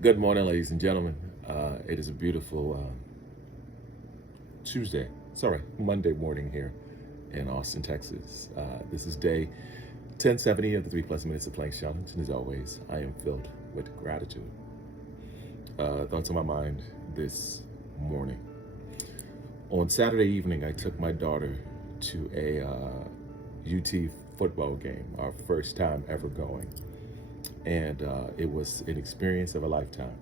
Good morning, ladies and gentlemen. It is a beautiful Monday morning here in Austin, Texas. This is day 1070 of the 3 Plus Minutes of Planks Challenge, and as always, I am filled with gratitude. Thoughts on my mind this morning. On Saturday evening, I took my daughter to a UT football game, our first time ever going. And it was an experience of a lifetime.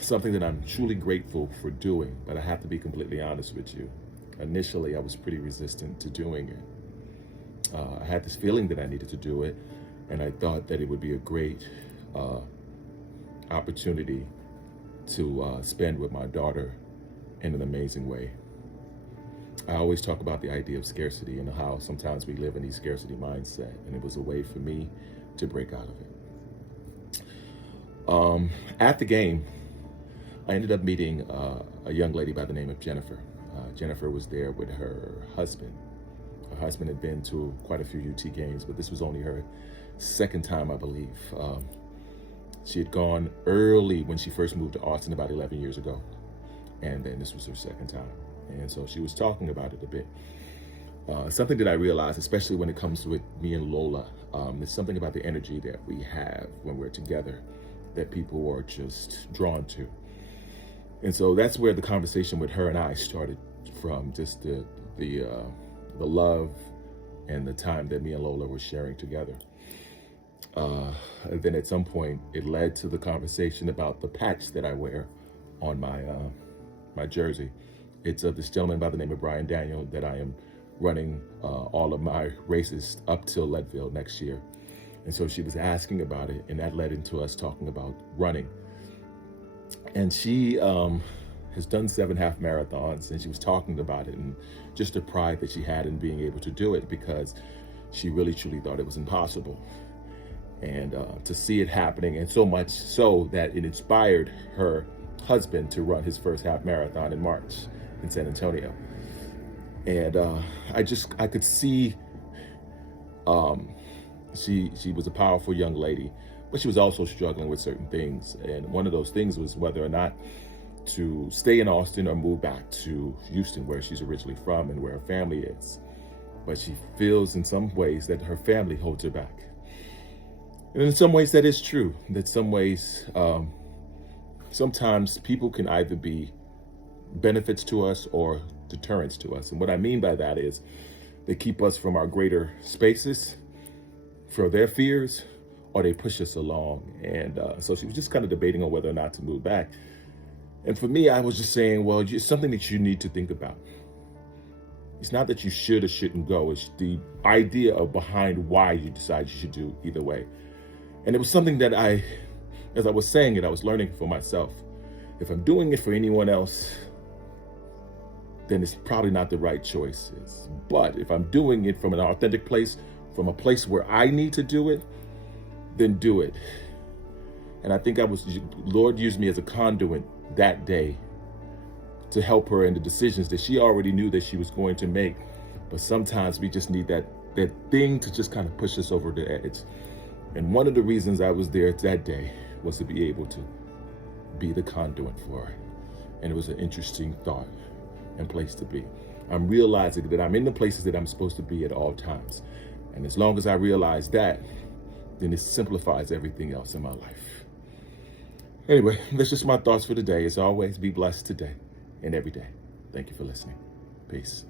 Something that I'm truly grateful for doing, but I have to be completely honest with you. Initially, I was pretty resistant to doing it. I had this feeling that I needed to do it, and I thought that it would be a great opportunity to spend with my daughter in an amazing way. I always talk about the idea of scarcity and how sometimes we live in these scarcity mindset, and it was a way for me to break out of it. At the game, I ended up meeting a young lady by the name of Jennifer. Jennifer was there with her husband. Her husband had been to quite a few UT games, but this was only her second time, I believe. She had gone early when she first moved to Austin about 11 years ago, and then this was her second time. And so she was talking about it a bit. Something that I realized, especially when it comes to me and Lola, there's something about the energy that we have when we're together that people are just drawn to. And so that's where the conversation with her and I started from, just the love and the time that me and Lola were sharing together. And then at some point, it led to the conversation about the patch that I wear on my jersey. It's of this gentleman by the name of Brian Daniel that I am running all of my races up till Leadville next year. And so she was asking about it, and that led into us talking about running. And she has done 7 half marathons, and she was talking about it and just the pride that she had in being able to do it, because she really truly thought it was impossible. And to see it happening, and so much so that it inspired her husband to run his first half marathon in March in San Antonio. And I could see she was a powerful young lady, but she was also struggling with certain things. And one of those things was whether or not to stay in Austin or move back to Houston, where she's originally from and where her family is. But she feels in some ways that her family holds her back. And in some ways that is true, that some ways, sometimes people can either be benefits to us or deterrents to us. And what I mean by that is they keep us from our greater spaces for their fears, or they push us along. And so she was just kind of debating on whether or not to move back. And for me, I was just saying, well, it's something that you need to think about. It's not that you should or shouldn't go. It's the idea of behind why you decide you should do either way. And it was something that as I was saying it, I was learning for myself. If I'm doing it for anyone else, then it's probably not the right choices. But if I'm doing it from an authentic place, from a place where I need to do it, then do it. And I think Lord used me as a conduit that day to help her in the decisions that she already knew that she was going to make. But sometimes we just need that thing to just kind of push us over the edge. And one of the reasons I was there that day was to be able to be the conduit for her. And it was an interesting thought and place to be. I'm realizing that I'm in the places that I'm supposed to be at all times. And as long as I realize that, then it simplifies everything else in my life. Anyway, that's just my thoughts for today. As always, be blessed today and every day. Thank you for listening. Peace.